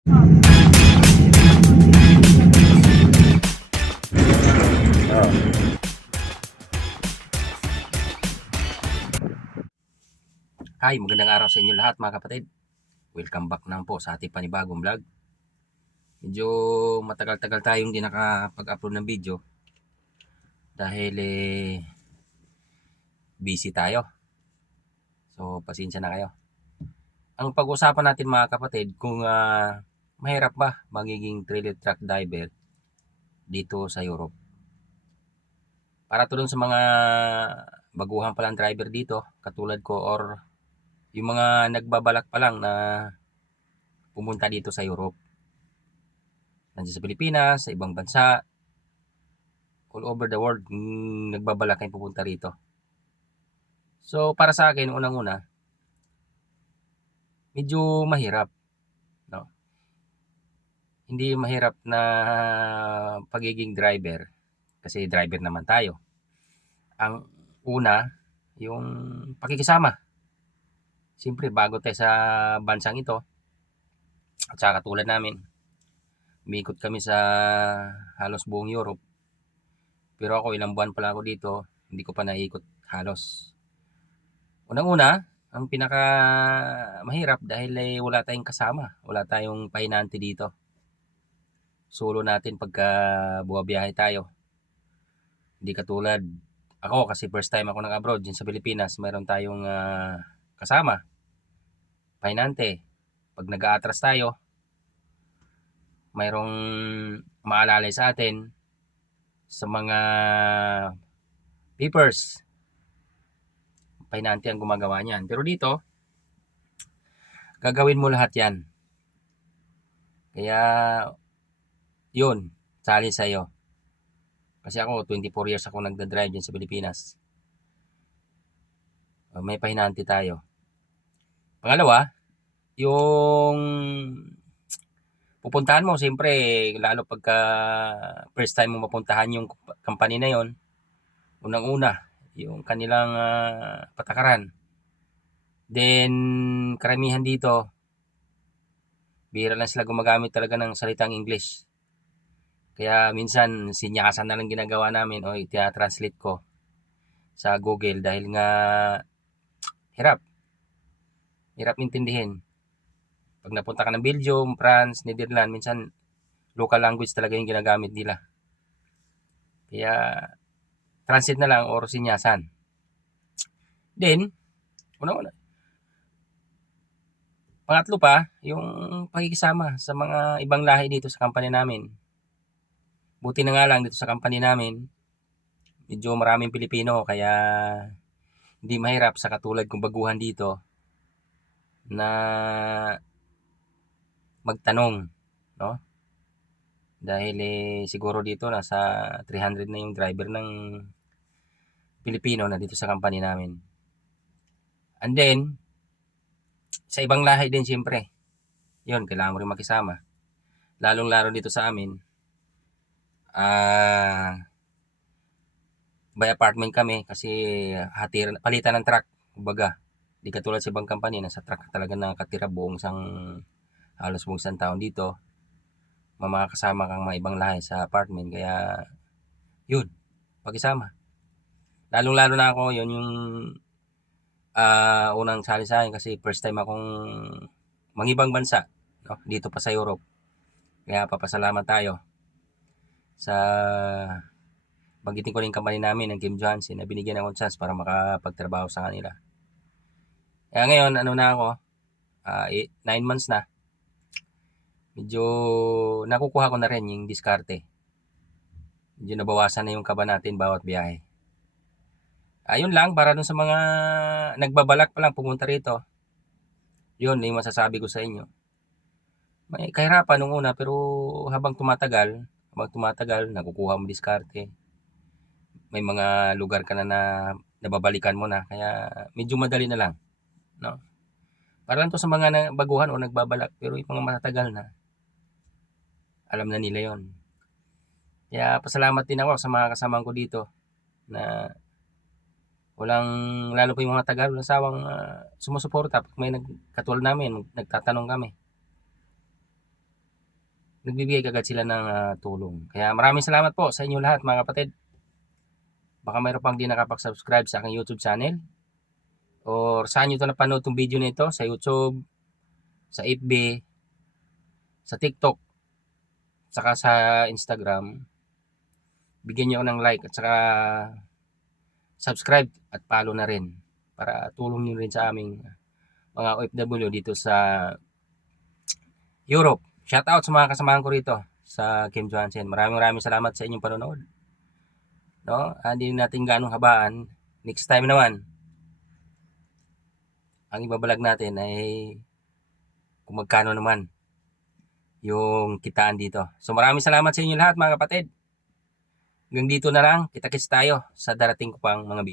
Hi, magandang araw sa inyo lahat mga kapatid. Welcome back naman po sa ating panibagong vlog. Medyo matagal-tagal tayong di nakapag-upload ng video dahil eh, busy tayo. So, pasensya na kayo. Ang pag-usapan natin mga kapatid, kung ah, mahirap ba magiging trailer truck diver dito sa Europe. Para to sa mga baguhan palang driver dito, katulad ko or yung mga nagbabalak pa lang na pumunta dito sa Europe. Nandiyan sa Pilipinas, sa ibang bansa, all over the world, mm, nagbabalak kayo pupunta rito. So, para sa akin, unang-una, medyo mahirap. Hindi mahirap na pagiging driver, kasi driver naman tayo. Ang una, yung pakikisama Siyempre, bago tayo sa bansang ito, at saka katulad namin, umikot kami sa halos buong Europe. Pero ako, ilang buwan pa lang ako dito, hindi ko pa naikot halos. Unang-una, ang pinaka mahirap dahil eh, wala tayong kasama, wala tayong pahinante dito. Solo natin pagka buwabiyahe tayo. Hindi katulad ako kasi first time ako nang abroad dyan sa Pilipinas, meron tayong ah, kasama pahinante. Pag nag-aatras tayo, mayroong maalalay sa atin sa mga papers. Pahinante ang gumagawa niyan. Pero dito, gagawin mo lahat yan. Kaya, yun, sali sa'yo. Kasi ako, 24 years ako nagda-drive dyan sa Pilipinas. Uh, May pahinante tayo. Pangalawa, yung pupuntahan mo, siyempre, lalo pagka first time mo mapuntahan yung company na yon unang-una, yung kanilang ah, patakaran. Then, karamihan dito, bihira lang sila gumagamit talaga ng salitang English. Kaya minsan, sinyasan na lang ginagawa namin o itia-translate ko sa Google dahil nga hirap hirap intindihin. Pag napunta ka ng Belgium, France, Netherlands, minsan local language talaga yung ginagamit nila. Kaya translate na lang or sinyasan. Then, una-una. Pangatlo pa, yung pakikisama sa mga ibang lahi dito sa company namin. Buti na nga lang dito sa company namin, medyo maraming Pilipino kaya hindi mahirap sa katulad kong baguhan dito na magtanong, no? Dahil eh, siguro dito nasa 300 na yung driver ng Pilipino na dito sa company namin. And then, sa ibang lahi din siyempre. Yun, kailangan mo rin makisama. Lalong-lalo dito sa amin, ah, by apartment kami kasi hatir, palitan ng truck, kumbaga. Di katulad sa ibang company na sa truck talaga nakatira buong isang halos buong isang taon dito. May mga kasama kang mga ibang lahi sa apartment kaya yun, pakisama. Lalong lalo na ako, yun yung ah, unang sali sa akin kasi first time akong mangibang bansa no? dito pa sa Europe. Kaya papasalamat tayo sa bagitin ko rin company namin ng Kim Johnson na binigyan akong chance para makapagtrabaho sa kanila. Kaya ngayon, ano na ako, 9 months na. Medyo nakukuha ko na rin yung diskarte. Medyo nabawasan na yung kaba natin bawat biyahe. Ayun lang, para dun sa mga nagbabalak pa lang pumunta rito. Yun, yung masasabi ko sa inyo. May kahirapan nung una, pero habang tumatagal, habang tumatagal, nakukuha mo diskarte. May mga lugar ka na na nababalikan mo na, kaya medyo madali na lang. No? Para lang to sa mga na- baguhan o nagbabalak pero yung mga matatagal na alam na nila yon. Kaya pasalamat din ako sa mga kasamahan ko dito na walang lalo pa yung mga tagal walang sawang uh, sumusuporta pag may nag, katulad namin nagtatanong kami nagbibigay agad sila ng ah, tulong. Kaya maraming salamat po sa inyo lahat mga kapatid. Baka mayroon pang di nakapag-subscribe sa aking YouTube channel. Or saan nyo ito napanood itong video nito? Sa YouTube, sa FB, sa TikTok, saka sa Instagram. Bigyan nyo ako ng like at saka subscribe at follow na rin para tulong nyo rin sa aming mga OFW dito sa Europe. Shout out sa mga kasamahan ko rito sa Kim Johansen. Maraming maraming salamat sa inyong panonood. No? Ah, Hindi natin ganong habaan. Next time naman, ang ibabalag natin ay kung magkano naman yung kitaan dito. So maraming salamat sa inyo lahat mga kapatid. Hanggang dito na lang, kita-kits tayo sa darating ko pang mga video.